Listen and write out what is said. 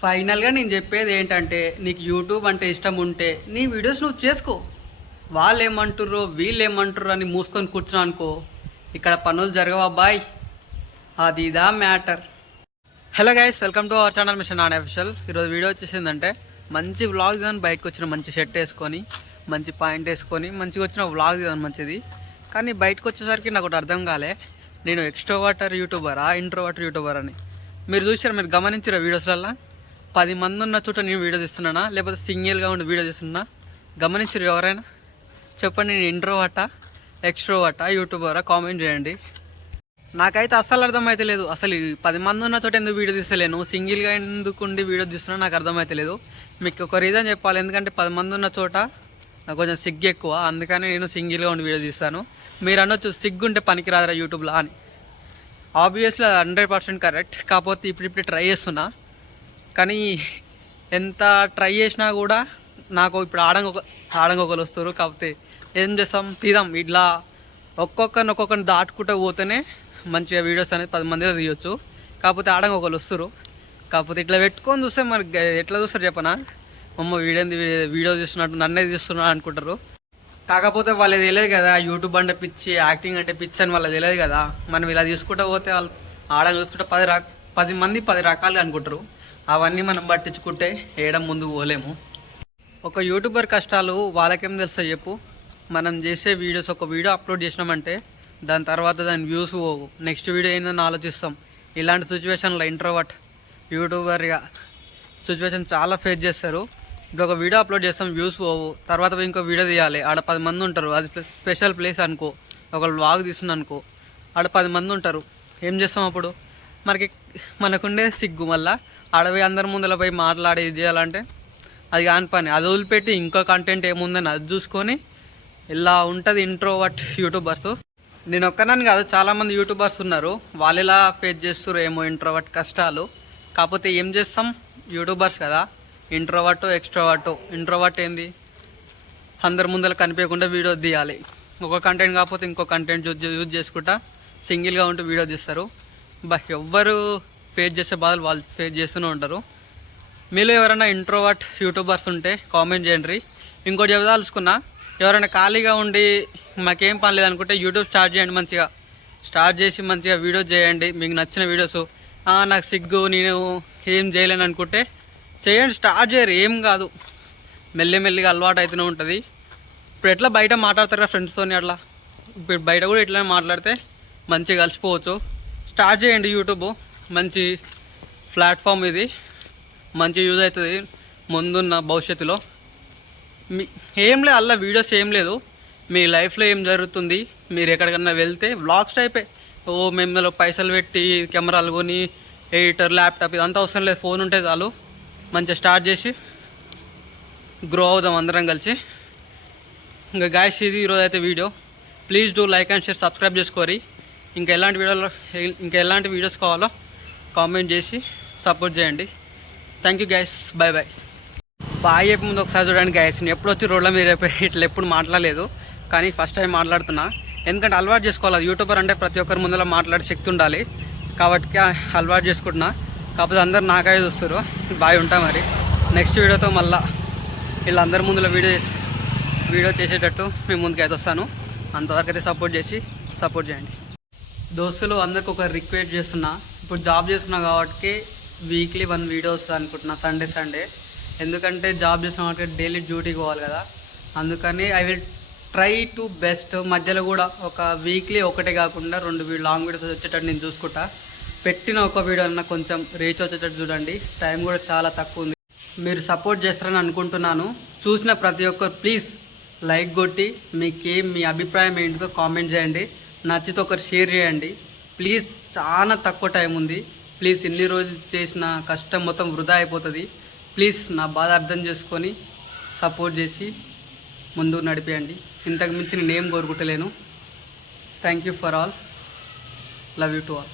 ఫైనల్గా నేను చెప్పేది ఏంటంటే నీకు యూట్యూబ్ అంటే ఇష్టం ఉంటే నీ వీడియోస్ నువ్వు చేసుకో. వాళ్ళు ఏమంటుర్రో వీళ్ళు ఏమంటుర్రో అని మూసుకొని కూర్చున్నా అనుకో ఇక్కడ పనులు జరగవా బాయ్? అది ఇదా matter. Hello guys welcome to our channel mission non official ఈరోజు వీడియో వచ్చేసిందంటే మంచి వ్లాగ్ తీద్దాం బయటకు వచ్చిన మంచి షర్ట్ వేసుకొని మంచి పాయింట్ వేసుకొని మంచిగా వచ్చిన వ్లాగ్ తీద్దాం మంచిది. కానీ బయటకు వచ్చేసరికి నాకు ఒకటి అర్థం కాలే. నేను ఎక్స్ట్రోవాటర్ యూట్యూబరా ఇంట్రోవాటర్ యూట్యూబర్ అని. మీరు చూసారు మీరు గమనించారా వీడియోస్లల్లో? పది మంది ఉన్న చోట నేను వీడియో తీస్తున్నానా? లేకపోతే సింగిల్గా ఉండి వీడియో తీస్తున్నా గమనించరు ఎవరైనా? చెప్పండి నేను ఇంట్రోవాటా ఎక్స్ట్రోవాటా యూట్యూబరా కామెంట్ చేయండి. నాకైతే అస్సలు అర్థమైతే లేదు. అసలు ఈ పది మంది ఉన్న చోట ఎందుకు వీడియో తీస్తలేను? సింగిల్గా ఎందుకు ఉండి వీడియో తీస్తున్నా నాకు అర్థమైతే లేదు. మీకు ఒక రీజన్ చెప్పాలి. ఎందుకంటే పది మంది ఉన్న చోట నాకు కొంచెం సిగ్గు ఎక్కువ. అందుకని నేను సింగిల్గా ఉండి వీడియో తీస్తాను. మీరు అనొచ్చు సిగ్గు ఉంటే పనికి రాదురా యూట్యూబ్లో అని. ఆబ్వియస్లీ అది హండ్రెడ్ పర్సెంట్ కరెక్ట్. కాకపోతే ఇప్పుడు ఇప్పుడు ట్రై చేస్తున్నా. కానీ ఎంత ట్రై చేసినా కూడా నాకు ఇప్పుడు ఆడంగా ఒక ఆడంగా వస్తారు. కాకపోతే ఏం చేస్తాం? తీద్దాం. ఇట్లా ఒక్కొక్కరిని ఒక్కొక్కరిని దాటుకుంటూ పోతేనే మంచిగా వీడియోస్ అనేది పది మందిలో తీయొచ్చు. కాకపోతే ఆడంగా ఒకరు వస్తారు. కాకపోతే ఇట్లా పెట్టుకొని చూస్తే మరి ఎట్లా చూస్తారు చెప్పనా? అమ్మ వీడేంది వీడియో చూస్తున్నట్టు నన్నే తీస్తున్నా అనుకుంటారు. కాకపోతే వాళ్ళు తెలియదు కదా యూట్యూబ్ అంటే పిచ్చి యాక్టింగ్ అంటే పిచ్చి అని వాళ్ళు తెలియదు కదా. మనం ఇలా తీసుకుంటూ పోతే వాళ్ళు ఆడంగా చూసుకుంటే పది రక పది మంది పది రకాలుగా అనుకుంటారు. అవన్నీ మనం పట్టించుకుంటే వేయడం ముందు పోలేము. ఒక యూట్యూబర్ కష్టాలు వాళ్ళకేం తెలుస్తాయి చెప్పు. మనం చేసే వీడియోస్ ఒక వీడియో అప్లోడ్ చేసినామంటే దాని తర్వాత దాని వ్యూస్ పోవు. నెక్స్ట్ వీడియో ఏందని ఆలోచిస్తాం. ఇలాంటి సిచ్యువేషన్లో ఇంట్రోవర్ట్ యూట్యూబర్గా సిచ్యువేషన్ చాలా ఫేస్ చేస్తారు. ఇప్పుడు ఒక వీడియో అప్లోడ్ చేస్తాం వ్యూస్ పోవు. తర్వాత ఇంకో వీడియో తీయాలి. ఆడ పది మంది ఉంటారు. అది స్పెషల్ ప్లేస్ అనుకో. ఒక వ్లాగ్ తీస్తుంది అనుకో. ఆడ పది మంది ఉంటారు. ఏం చేస్తాం అప్పుడు? మనకి మనకుండే సిగ్గు మళ్ళీ. అడవి అందరి ముందర పోయి మాట్లాడి ఇది చేయాలంటే అది కాని పని. అది వదిలిపెట్టి ఇంకో కంటెంట్ ఏముందని అది చూసుకొని ఇలా ఉంటుంది ఇంట్రోవర్ట్ యూట్యూబర్స్ నేను ఒక్కనని కాదు చాలామంది యూట్యూబర్స్ ఉన్నారు. వాళ్ళు ఎలా ఫేస్ చేస్తారు ఏమో ఇంట్రోవర్ట్ కష్టాలు. కాకపోతే ఏం చేస్తాం? యూట్యూబర్స్ కదా. ఇంట్రోవర్టు ఎక్స్ట్రోవర్ట్ ఇంట్రోవర్ట్ ఏంది? అందరి ముందర కనిపించకుండా వీడియో తీయాలి. ఒక కంటెంట్ కాకపోతే ఇంకో కంటెంట్ యూజ్ యూజ్ చేసుకుంటా సింగిల్గా ఉంటూ వీడియో తీస్తారు. బా ఎవ్వరు ఫేస్ చేసే బాధలు వాళ్ళు ఫేస్ చేస్తూనే ఉంటారు. మీలో ఎవరైనా ఇంట్రోవర్ట్ యూట్యూబర్స్ ఉంటే కామెంట్ చేయండి. ఇంకోటి చెబుదాల్చుకున్నా ఎవరైనా ఖాళీగా ఉండి మాకేం పని లేదనుకుంటే యూట్యూబ్ స్టార్ట్ చేయండి మంచిగా. స్టార్ట్ చేసి మంచిగా వీడియోస్ చేయండి. మీకు నచ్చిన వీడియోస్ నాకు సిగ్గు నేను ఏం చేయలేను అనుకుంటే చేయండి. స్టార్ట్ చేయరు. ఏం కాదు. మెల్లిమెల్లిగా అలవాటు అవుతూనే ఉంటుంది. ఇప్పుడు ఎట్లా బయట మాట్లాడతారు కదా ఫ్రెండ్స్తో అట్లా. ఇప్పుడు బయట కూడా ఇట్లనే మాట్లాడితే మంచిగా కలిసిపోవచ్చు. స్టార్ట్ చేయండి యూట్యూబ్ మంచి ప్లాట్ఫామ్ ఇది. మంచి యూజ్ అవుతుంది ముందున్న భవిష్యత్తులో. మీ ఏం లేదు అలా వీడియోస్ ఏం లేదు. మీ లైఫ్లో ఏం జరుగుతుంది మీరు ఎక్కడికన్నా వెళ్తే వ్లాగ్స్ టైపే. ఓ మేము పైసలు పెట్టి కెమెరాలు కొని ఎడిటర్ ల్యాప్టాప్ ఇదంతా అవసరం లేదు. ఫోన్ ఉంటే చాలు. మంచిగా స్టార్ట్ చేసి గ్రో అవుదాం అందరం కలిసి. ఇంకా గాయస్ ఇది ఈరోజు అయితే video. Please do like and share subscribe చేసుకోరి. ఇంకా ఎలాంటి వీడియోలో ఇంకా ఎలాంటి వీడియోస్ కావాలో కామెంట్ చేసి సపోర్ట్ చేయండి. Thank you guys bye bye బాగా చెప్పి ముందు ఒకసారి చూడండి గ్యాస్ నేను ఎప్పుడు వచ్చి రోడ్ల మీద ఇట్లా ఎప్పుడు మాట్లాడలేదు. కానీ ఫస్ట్ టైం మాట్లాడుతున్నా. ఎందుకంటే అలవాటు చేసుకోవాలి. యూట్యూబర్ అంటే ప్రతి ఒక్కరి ముందర మాట్లాడే శక్తి ఉండాలి. కాబట్టి అలవాటు చేసుకుంటున్నా. కాకపోతే అందరు నాకాయ చూస్తారు బాగా ఉంటా మరి. నెక్స్ట్ వీడియోతో మళ్ళా వీళ్ళందరి ముందులో వీడియో చేసి వీడియో చేసేటట్టు మేము ముందుకైతే అయితే వస్తాను. అంతవరకు అయితే సపోర్ట్ చేసి సపోర్ట్ చేయండి. దోస్తులు అందరికి ఒక రిక్వెస్ట్ చేస్తున్నా. ఇప్పుడు జాబ్ చేస్తున్నా కాబట్టి వీక్లీ వన్ వీడియోస్ అనుకుంటున్నా సండే సండే. ఎందుకంటే జాబ్ చేస్తున్నా కాబట్టి డైలీ డ్యూటీకి పోవాలి కదా. అందుకని I will try to best. మధ్యలో కూడా ఒక వీక్లీ ఒకటే కాకుండా రెండు లాంగ్ వీడియోస్ వచ్చేటట్టు నేను చూసుకుంటా. పెట్టిన ఒక వీడియో అన్న కొంచెం రీచ్ వచ్చేటట్టు చూడండి. టైం కూడా చాలా తక్కువ ఉంది. మీరు సపోర్ట్ చేస్తారని అనుకుంటున్నాను. చూసిన ప్రతి ఒక్కరు ప్లీజ్ లైక్ కొట్టి మీకేం మీ అభిప్రాయం ఏంటిదో కామెంట్ చేయండి. నచ్చితే ఒకరు షేర్ చేయండి. ప్లీజ్ చాలా తక్కువ టైం ఉంది. ప్లీజ్ ఎన్ని రోజులు చేసిన కష్టం మొత్తం వృధా అయిపోతుంది. ప్లీజ్ నా బాధ అర్థం చేసుకొని సపోర్ట్ చేసి ముందుకు నడిపేయండి. ఇంతకు మించి నేను ఏం కోరుకుంటలేను. Thank you for all love you to all